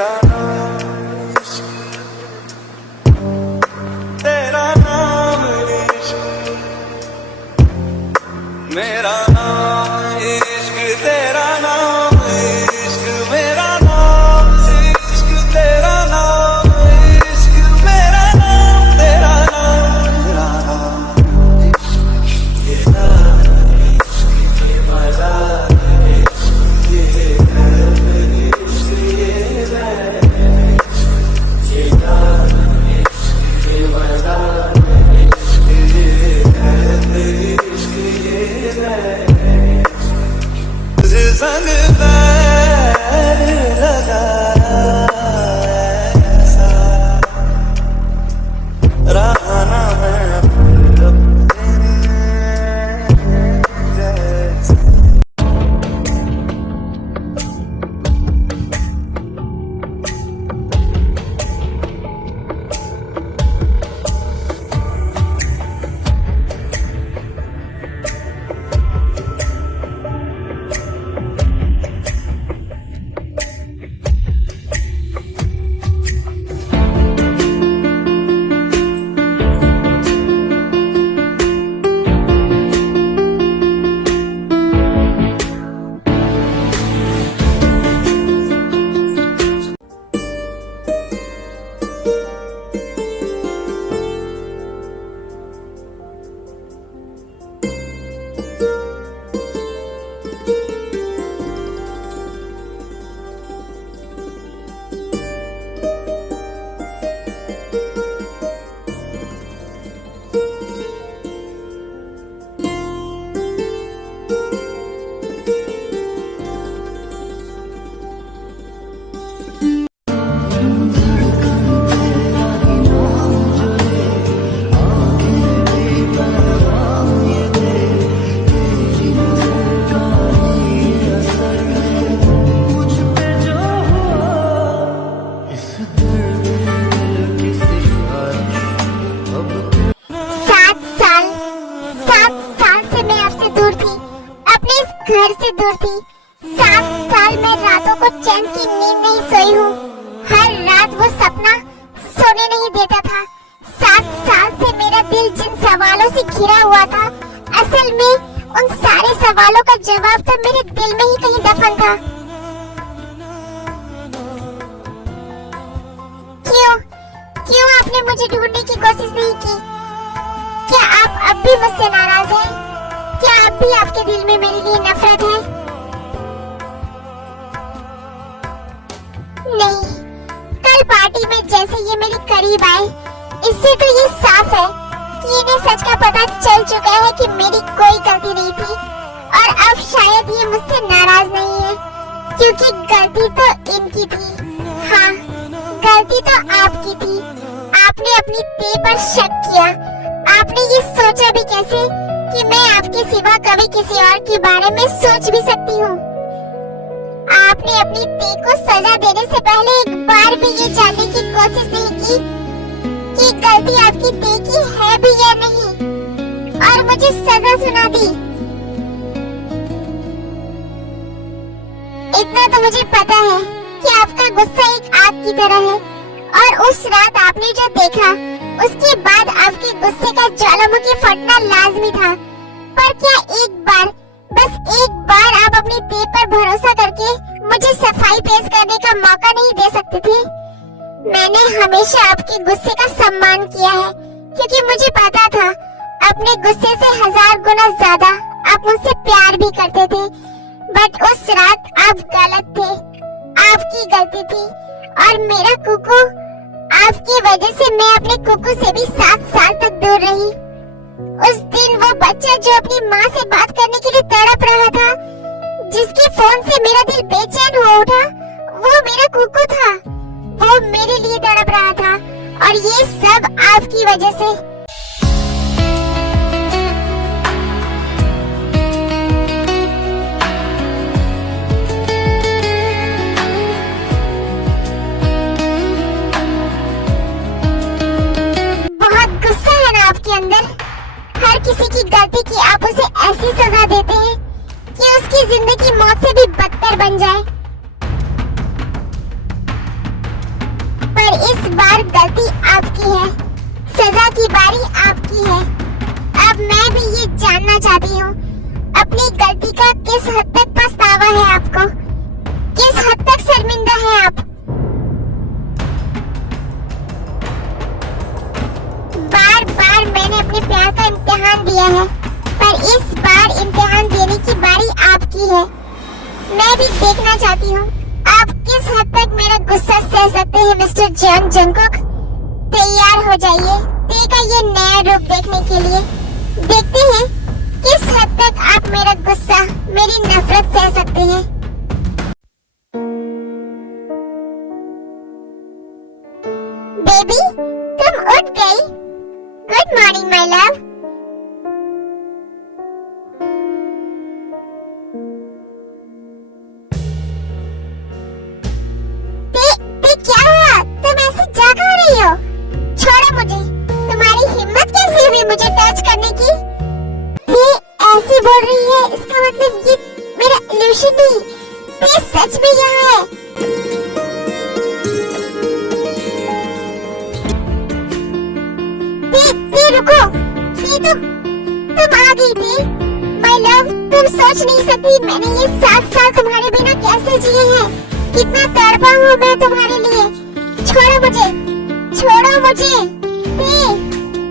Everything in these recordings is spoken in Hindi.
मेरा नाम इश्क, तेरा नाम इश्क, मेरा नाम इश्क, तेरा नाम इश्क, मेरा नाम इश्क, तेरा नाम इश्क, मेरा नाम, तेरा नाम, तेरा नाम इश्क, ये नाम इश्क, ये मजा इश्क, ये दर्द इश्क, ये दर्द इश्क, ये नाम इश्क, ये मजा इश्क, ये दर्द इश्क, ये दर्द तुझे संग पैर लगाया ऐसा रहा ना मैं अपने जैसा। घर से दूर थी। 7 साल में रातों को चैन की नींद नहीं सोई हूँ। हर रात वो सपना सोने नहीं देता था। 7 साल से मेरा दिल जिन सवालों से घिरा हुआ था, असल में उन सारे सवालों का जवाब तो मेरे दिल में ही कहीं दफन था। क्यों आपने मुझे ढूंढने की कोशिश नहीं की? क्या आप अब भी मुझसे नाराज हैं? क्या अब भी आपके दिल में मेरे लिए नफरत है? नहीं, कल पार्टी में जैसे ये मेरे करीब आए, इससे तो ये साफ है कि इन्हें सच का पता चल चुका है कि मेरी कोई गलती नहीं थी और अब शायद ये मुझसे नाराज नहीं है, क्योंकि गलती तो इनकी थी। हाँ, गलती तो आपकी थी। आपने अपनी देह पर शक किया। आपने ये सोचा भी कैसे कि मैं आपके सिवा कभी किसी और के बारे में सोच भी सकती हूँ। आपने अपनी देह को सजा देने से पहले एक बार भी ये जानने की कोशिश नहीं की कि गलती आपकी देह की है भी या नहीं, और मुझे सजा सुना दी। इतना तो मुझे पता है कि आपका गुस्सा एक आग की तरह है, और उस रात आपने जो देखा उसके बाद आपके गुस्से का ज्वालामुखी फटना लाजमी था। पर क्या एक बार, बस एक बार आप अपनी देह पर भरोसा करके मुझे सफाई पेश करने का मौका नहीं दे सकते थे? मैंने हमेशा आपके गुस्से का सम्मान किया है, क्योंकि मुझे पता था अपने गुस्से से 1000 गुना ज्यादा आप मुझसे प्यार भी करते थे। बट उस रात आप गलत थे, आपकी गलती थी। और मेरा कुकू, आपकी वजह से मैं अपने कुकू से भी 7 साल तक दूर रही। उस दिन वो बच्चा जो अपनी माँ से बात करने के लिए तड़प रहा था, जिसके फोन से मेरा दिल बेचैन हो उठा, वो मेरा कुकू था। वो मेरे लिए तड़प रहा था, और ये सब आपकी वजह से। आपके अंदर हर किसी की गलती की आप उसे ऐसी सजा देते हैं कि उसकी जिंदगी मौत से भी बदतर बन जाए। आपको? किस हद तक शर्मिंदा है आप? बार बार मैंने अपने प्यार का इम्तिहान दिया है, पर इस बार इम्तिहान देने की बारी आपकी है। मैं भी देखना चाहती हूँ आप किस हद तक मेरा गुस्सा सह सकते हैं मिस्टर जॉन जंगकुक। तैयार हो जाइए ते का ये नया रूप देखने के लिए। देखते हैं किस हद तक आप मेरा गुस्सा, मेरी नफरत सह सकते हैं। बेबी, तुम उठ गई? Good morning my love. ते क्या हुआ? तुम ऐसे जाग रही हो? छोड़ो मुझे। तुम्हारी हिम्मत कैसे हुई मुझे टच करने की? ते ऐसी बोल रही है, इसका मतलब ये मेरा इल्यूशन नहीं, ते सच में यहाँ है। ते रुको, ते तुम आ गई थी। माय लव, तुम सोच नहीं सकती मैंने ये 7 साल तुम्हारे बिना कैसे जिए हैं, कितना तड़पा हूँ मैं तुम्हारे लिए। छोड़ो मुझे, छोड़ो मुझे। ते,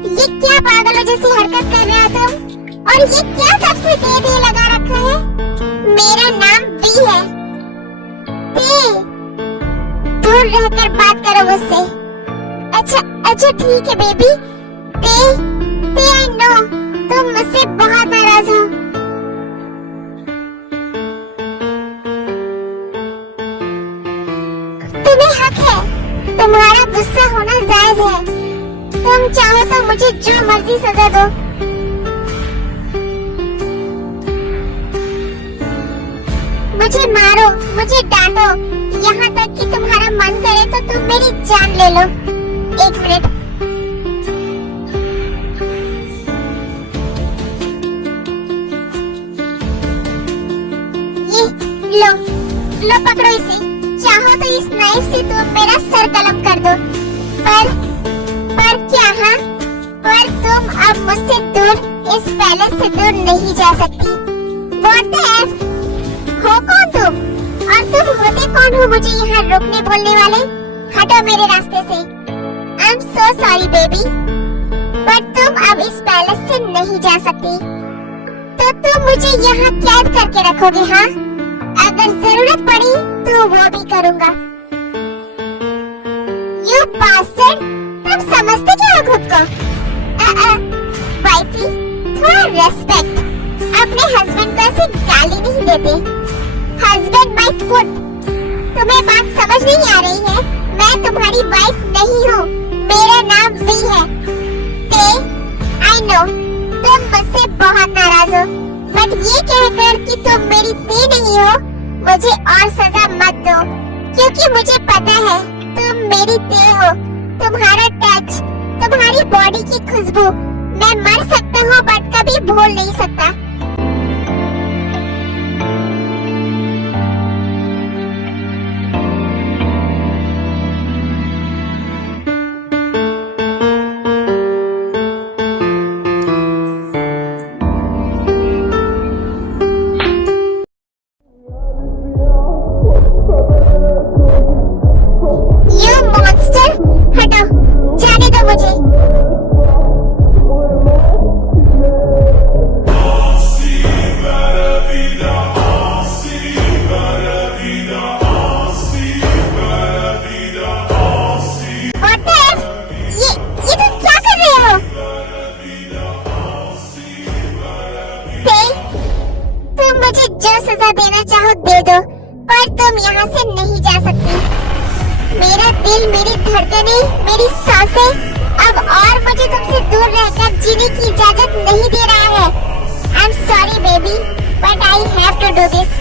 ये क्या पागलों जैसी हरकत कर रहे हो तुम? और ये क्या तब से दे लगा रखा है? मेरा नाम बी है। ते, दूर रहकर बात करो मुझसे। अच्छा ठीक है बेबी। ते आई नो तुम मुझसे बहुत नाराज हो। तुम्हें हक है, तुम्हारा गुस्सा होना जायज है। तुम चाहो तो मुझे जो मर्जी सजा दो। मुझे मारो, मुझे डांटो, यहाँ तक कि तुम्हारा मन करे तो तुम मेरी जान ले लो। एक मिनट। लो पकड़ो इसे। चाहो तो इस नाइफ से तुम मेरा सर कलम कर दो। पर क्या? हाँ, पर तुम अब मुझसे दूर, इस पैलेस से दूर नहीं जा सकती। What the F? हो कौन तुम? और तुम होते कौन हो मुझे यहाँ रोकने बोलने वाले? हटो मेरे रास्ते से। I'm so sorry baby, पर तुम अब इस पैलेस से नहीं जा सकती। तो तुम मुझे यहाँ कैद करके रखोगे? हाँ, अगर जरूरत पड़ी तो वो भी करूँगा। You bastard, तुम समझते क्या हो खुद को? वाइफी, थोड़ा रेस्पेक्ट। अपने हस्बैंड को ऐसे गाली नहीं देते। Husband my foot. तुम्हें बात समझ नहीं आ रही है? मैं तुम्हारी वाइफ नहीं हूँ, मेरा नाम वी है। ते, आई नो तुम मुझसे बहुत नाराज हो, बट ये कहकर कि तुम मेरी ते नहीं हो, मुझे और सजा मत दो, क्योंकि मुझे पता है तुम मेरी ते हो। तुम्हारा टच, तुम्हारी बॉडी की खुशबू, मैं मर सकता हूँ बट कभी भूल नहीं सकता। देना चाहो दे दो, पर तुम यहाँ से नहीं जा सकती। मेरा दिल, मेरी धड़कनें, मेरी सांसें अब और मुझे तुमसे दूर रहकर जीने की इजाजत नहीं दे रहा है। I'm sorry baby, but I have to do this.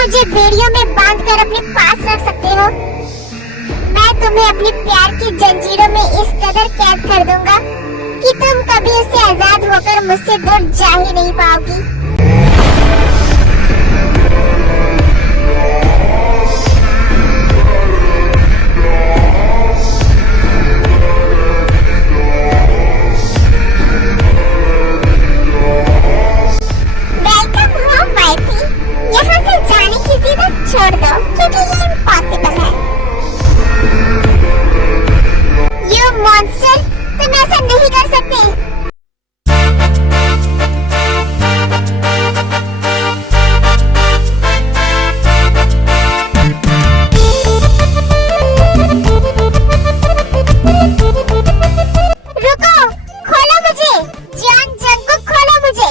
मुझे बेड़ियों में बांधकर अपने पास रख सकते हो, मैं तुम्हें अपनी प्यार की जंजीरों में इस कदर कैद कर दूंगा कि तुम कभी उससे आजाद होकर मुझसे दूर जा ही नहीं पाओगी। वेलकम होम वाइफी, यहाँ से जाने की जिद अब छोड़ दो क्योंकि ये इम्पॉसिबल है। यू मॉन्स्टर, तुम ऐसा नहीं कर सकते। रुको, खोलो मुझे, जॉन जंगकुक खोलो मुझे।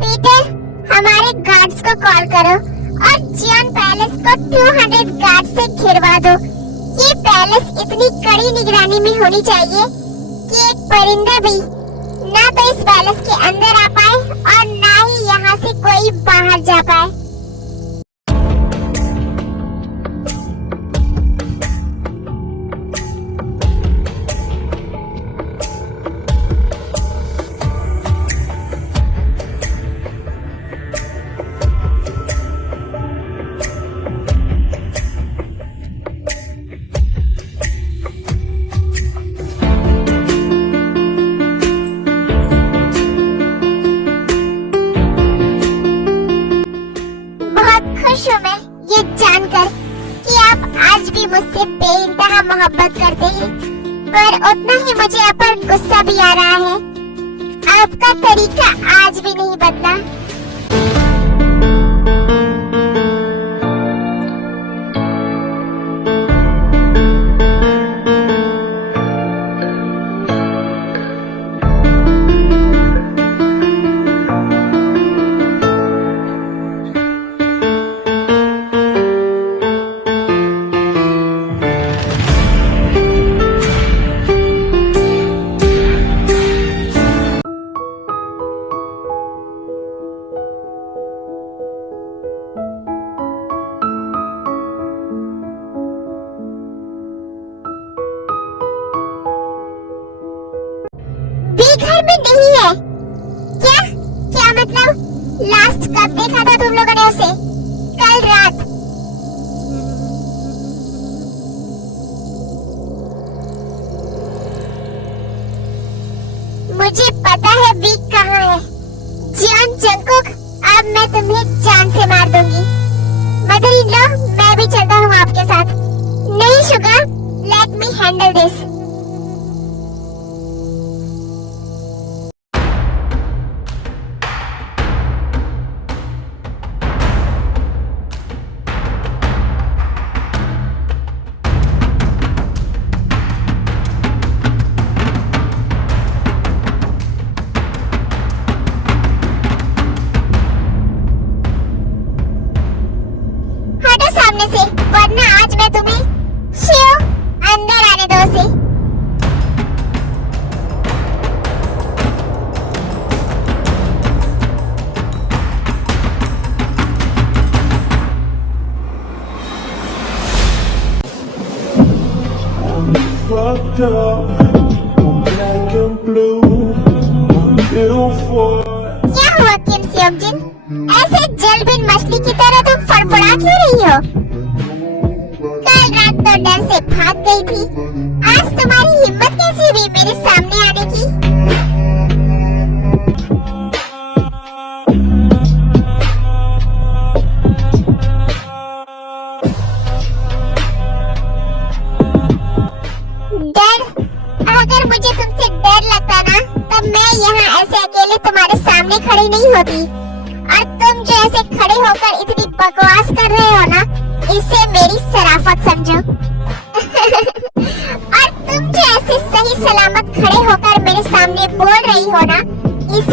पीटर, हमारे गार्ड्स को कॉल करो और जियन पैलेस को 200 गार्ड से घिरवा दो। ये पैलेस इतनी कड़ी निगरानी में होनी चाहिए कि एक परिंदा भी ना तो इस पैलेस के अंदर आ पाए और ना ही यहाँ से कोई बाहर जा पाए। खुश हूँ मैं ये जानकर कि आप आज भी मुझसे बेइंतहा मोहब्बत करते हैं, पर उतना ही मुझे आप पर गुस्सा भी आ रहा है। आपका तरीका आज भी नहीं बदला। घर में नहीं है क्या? क्या मतलब? लास्ट कब देखा था तुम लोगों ने उसे? कल रात। मुझे पता है वीक कहाँ है। जियन जंगकुक, अब मैं तुम्हें जान से मार दूंगी। मदर इन लॉ, मैं भी चलता हूँ आपके साथ। नहीं sugar, let me handle this. से, वरना आज मैं तुम्हें शिव अंदर आने दो उसे। Fucked up, I'm black and blue, I'm ill for it. क्या हुआ किम सियोंगजिन? ऐसे जलबिन मछली की तरह तुम फड़फड़ा क्यों रही हो? कल रात तो डर से भाग गई थी, आज तुम्हारी हिम्मत कैसी हुई मेरे सामने आने की? डर? अगर मुझे तुमसे डर लगता ना, तब मैं यहाँ ऐसे अकेले तुम्हारे सामने खड़ी नहीं होती। और तुम जो ऐसे खड़े होकर इतनी बकवास कर रहे हो ना, इससे मेरी शराफत समझो।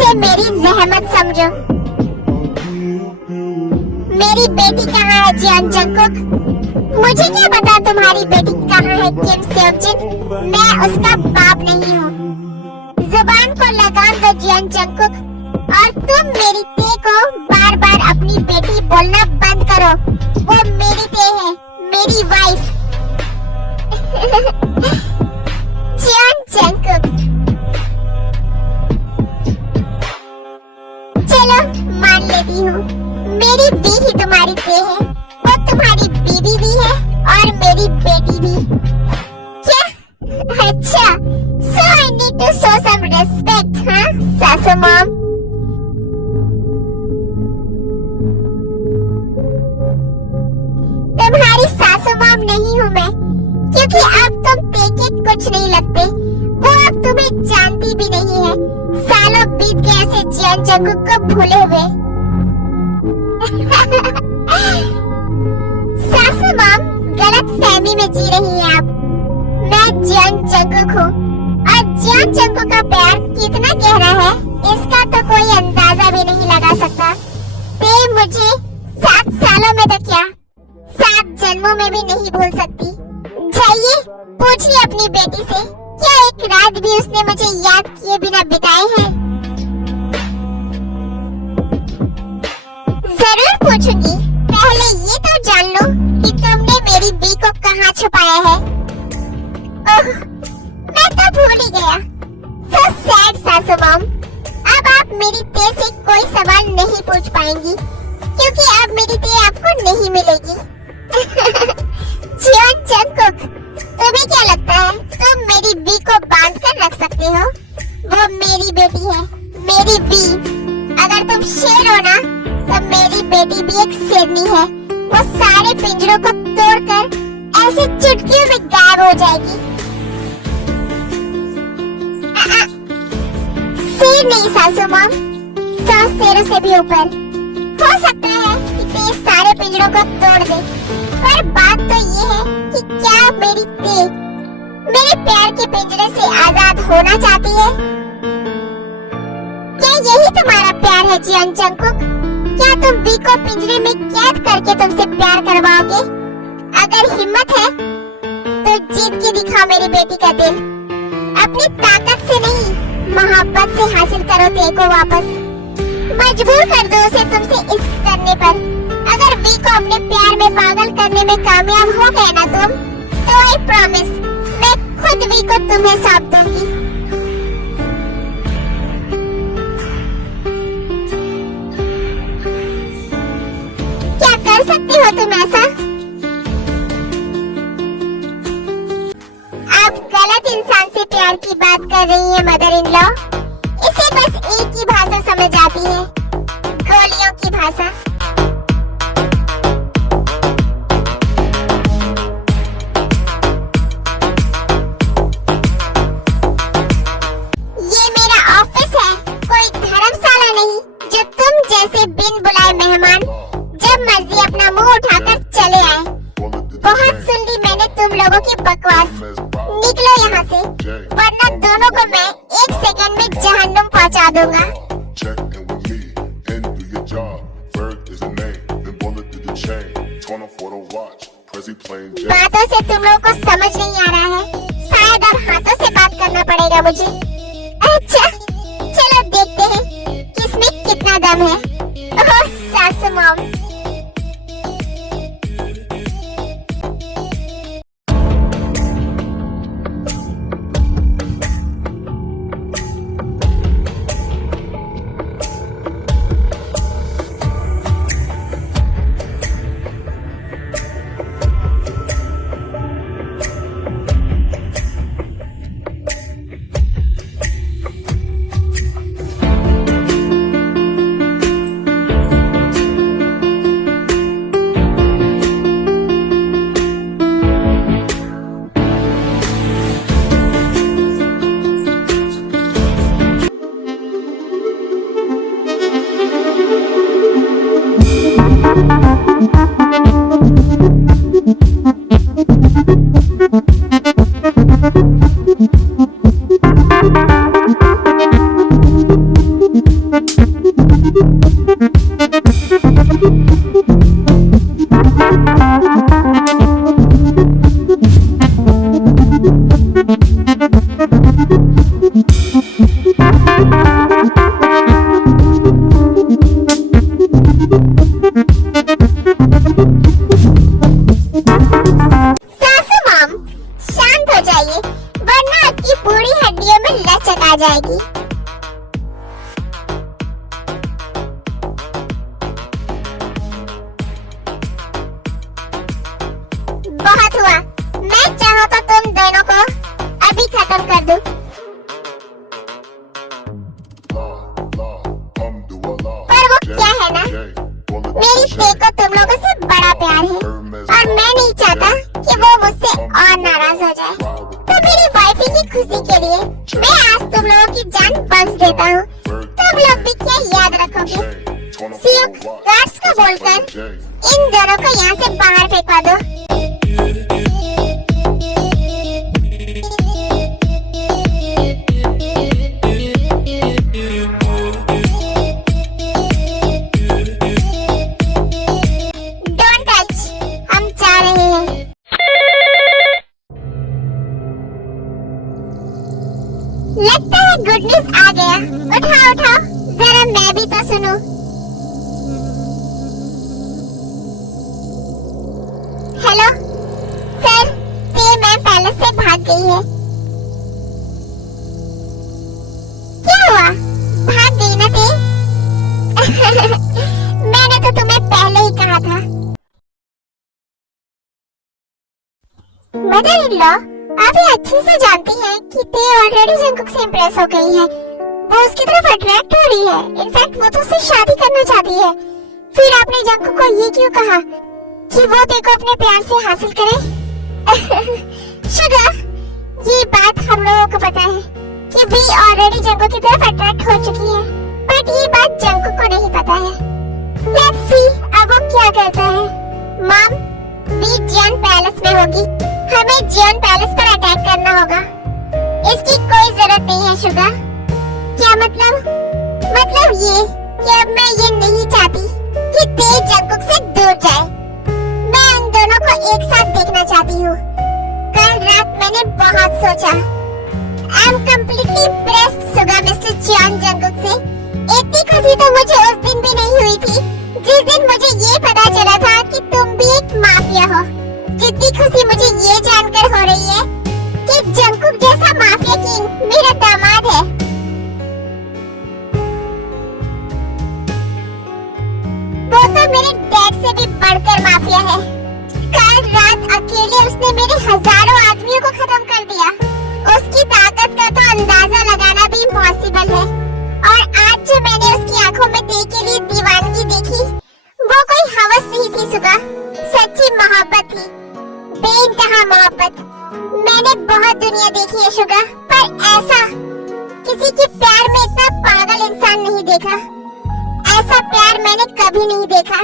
मुझे मेरी रहमत समझो। मेरी बेटी कहाँ है जियोन जंगकुक? मुझे क्या पता तुम्हारी बेटी कहाँ है किम सेओजिन? मैं उसका बाप नहीं हूँ। जुबान को लगाम दो जियोन जंगकुक, और तुम मेरी ते को बार बार अपनी बेटी बोलना बंद करो। वो मेरी ते है, मेरी वाइफ। जियोन जंगकुक, चलो मान लेती हूँ, मेरी बी ही तुम्हारी ते है। वो तुम्हारी बीवी भी है और मेरी बेटी भी। क्या? अच्छा, so I need to show some respect, हाँ, सासू मॉम? तुम्हारी सासू मॉम नहीं हूँ मैं, क्योंकि अब तुम ते कुछ नहीं लगते। वो अब तुम्हें जानती भी नहीं है। सालों बीत गए ऐसे जियोन जंगकुक को भूले हुए। सासू मॉम गलत फहमी में जी रही हैं आप। मैं जियोन जंगकुक हूँ, और जियोन जंगकुक का प्यार कितना गहरा है इसका तो कोई अंदाजा भी नहीं लगा सकता। ते मुझे 7 सालों में तो क्या, 7 जन्मों में भी नहीं भूल सकती। जाइए पूछिए अपनी बेटी से, क्या एक रात भी उसने मुझे याद किए बिना बिताए हैं? जरूर पूछूंगी। पहले ये तो जान लो कि तुमने मेरी बी को कहाँ छुपाया है। ओह, मैं तो भूल ही गया। So sad, सासू मॉम। अब आप मेरी ते से कोई सवाल नहीं पूछ पाएंगी, क्योंकि अब मेरी ते आपको नहीं मिलेगी। जियोन जंगकुक, तुम्हें क्या लगता है तुम मेरी बी को बांध कर रख सकते हो? वो मेरी बेटी है, मेरी बी। अगर तुम शेर हो ना, तो मेरी बेटी भी एक शेरनी है। वो सारे पिंजरों को तोड़कर ऐसे चुटकियों में गायब हो जाएगी। शेर नहीं सासू मॉम, 100 शेरों से भी ऊपर। हो सकता है कि ते सारे पिंजरों को तोड़ दे, पर बात तो ये है कि क्या मेरी ते मेरे प्यार के पिंजरे से आजाद होना चाहती है? क्या यही तुम्हारा प्यार है जियोन जंगकुक? क्या तुम बी को पिंजरे में कैद करके तुमसे प्यार करवाओगे? अगर हिम्मत है तो जीत के दिखाओ मेरी बेटी का दिल। अपनी ताकत से नहीं, मोहब्बत से हासिल करो ते को वापस। मजबूर कर दो उसे तुमसे इश्क करने पर। अगर बी को अपने प्यार में पागल करने में कामयाब हो गए ना तुम, तो आई प्रॉमिस मैं खुद बी को तुम्हें सौंप दूंगी। क्या कर सकती हो तुम ऐसा? आप गलत इंसान से प्यार की बात कर रही हैं मदर इन लॉ। इसे बस एक ही भाषा समझ आती है, गोलियों की भाषा। ये मेरा ऑफिस है, कोई धर्मशाला नहीं जो तुम जैसे बिन बुलाए मेहमान जब मर्जी अपना मुंह उठाकर चले आए। बहुत सुन ली मैंने तुम लोगों की बकवास। निकलो यहाँ से, वरना दोनों को मैं 1 सेकंड में जहन्नुम पहुँचा दूंगा। बातों से तुम लोगों को समझ नहीं आ रहा है, शायद अब हाथों से बात करना पड़ेगा मुझे। अच्छा, चलो देखते हैं किसमें कितना दम है। ओह सासू मॉम। आ जाएगी। बहुत हुआ, मैं चाहूँ तो तुम दोनों को अभी खत्म कर दूं। पर वो क्या है ना, मेरी ते को तुम लोगों से बड़ा प्यार है और मैं नहीं चाहता कि वो मुझसे और नाराज हो जाए। तो मेरी वाइफी की खुशी के लिए मैं आज तुम लोगों की जान बख्श देता हूँ। तुम लोग भी क्या याद रखोगे? सियुक, गार्ड्स को बोलकर इन दोनों को यहाँ से बाहर फेंकवा दो। लगता है गुड न्यूज आ गया। उठाओ उठाओ, जरा मैं भी तो सुनूं। हेलो सर, ते मैम पैलेस से भाग गई है। क्या हुआ, भाग गई ना ते? मैंने तो तुम्हें पहले ही कहा था। मदर इन लॉ, आप ये अच्छी से जानती हैं कि ते ऑलरेडी जंगकुक से इम्प्रेस हो गई है। वो उसकी तरफ अट्रैक्ट हो रही है। इनफैक्ट वो तो उससे शादी करना चाहती है। फिर आपने जंगकुक को ये क्यों कहा कि वो ते को अपने प्यार से हासिल करे? शुगर, ये बात हम लोगों को पता है कि वी ऑलरेडी जंगकुक की तरफ अट्रैक्ट हो चुकी है, बट ये बात जंगकुक को नहीं पता है। लेट्स सी अब वो क्या करता है। मॉम, वी जियन पैलेस में होगी। हमें जियन पैलेस पर अटैक करना होगा। इसकी कोई जरूरत नहीं है शुगर। क्या मतलब? मतलब ये कि अब मैं ये नहीं चाहती कि ते जंगकुक से दूर जाए। मैं उन दोनों को एक साथ देखना चाहती हूँ। कल रात मैंने बहुत सोचा। I am completely impressed sugar Mr Jeon Jungkook से। इतनी खुशी तो मुझे उस दिन भी नहीं हुई थी जिस दिन मुझे ये पता चला था कि तुम भी एक माफिया हो। जितनी खुशी मुझे ये जानकर हो रही है कि जंगकुक जैसा माफिया किंग मेरा दामाद है। वो तो मेरे डैड से भी बढ़कर माफिया है। कल रात अकेले उसने मेरे हजारों आदमियों को खत्म कर दिया। उसकी ताकत का तो अंदाजा लगाना भी इम्पॉसिबल है। और आज जो मैंने उसकी आंखों में ते के लिए दीवानगी देखी, वो कोई हवस नहीं थी सुगा, सच्ची मोहब्बत थी, बेइंतहा मोहब्बत। मैंने बहुत दुनिया देखी है शुगर, पर ऐसा किसी के प्यार में इतना पागल इंसान नहीं देखा। ऐसा प्यार मैंने कभी नहीं देखा।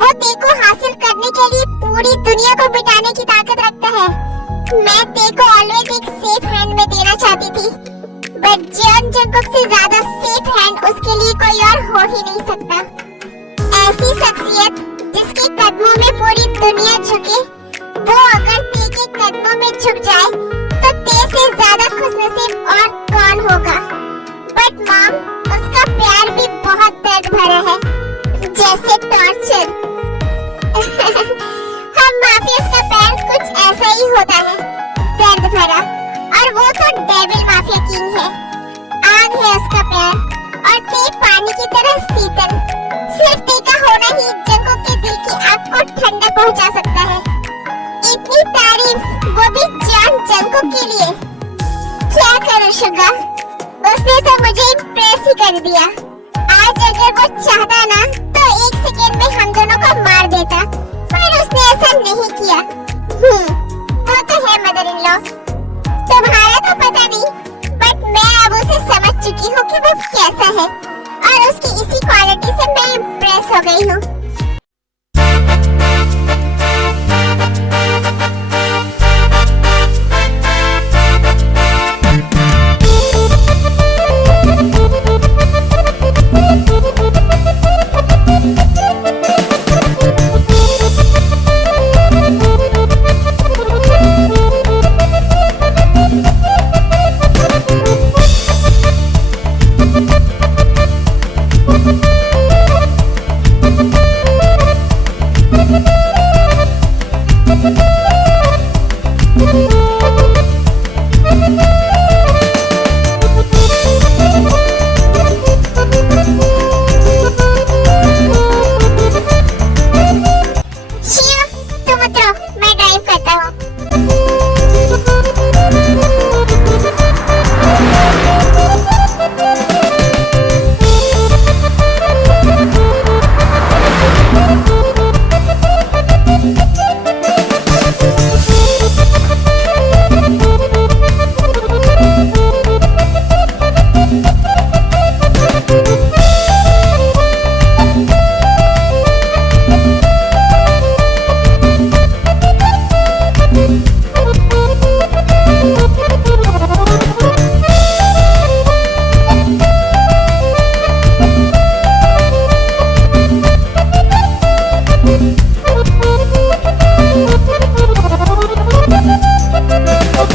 वो ते को हासिल करने के लिए पूरी दुनिया को मिटाने की ताकत रखता है। मैं ते को ऑलवेज एक सेफ हैंड में देना चाहती थी, बट जियन जंगकुक से ज्यादा सेफ हैंड उसके लिए कोई और हो ही नहीं सकता। ऐसी शख्सियत जिसके कदमों में पूरी दुनिया झुके, वो अगर ते के कदमों में झुक जाए तो ते से ज्यादा खुशनसीब और कौन होगा। बट मॉम, उसका प्यार भी बहुत दर्द भरा है, जैसे टॉर्चर। हम माफिया का प्यार कुछ ऐसा ही होता है, दर्द भरा। और वो तो डेविल माफिया किंग है। आग है उसका प्यार और ते पानी की तरह शीतल। सिर्फ ते का होना ही जंगकुक के दिल की आग को ठंडक पहुंचा सकता है। इतनी तारीफ, वो भी जियन जंगकुक के लिए। क्या करूं शुगर, उसने तो मुझे इम्प्रेस ही कर दिया। आज अगर वो चाहता ना तो एक सेकेंड में हम दोनों को मार देता, पर उसने ऐसा नहीं किया। वो तो है मदर इन लॉ, तुम्हारा तो पता नहीं, बट मैं अब उसे समझ चुकी हूँ कि वो कैसा है, और उसकी इसी क्वालिटी से मैं इम्प्रेस हो गई हूँ।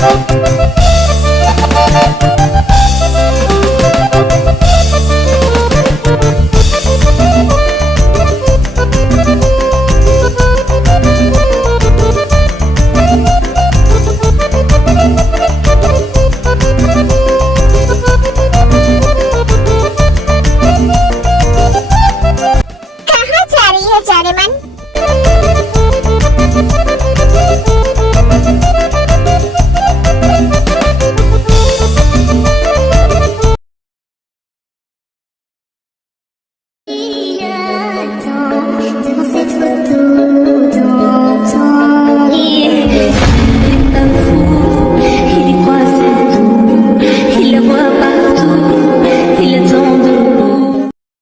है।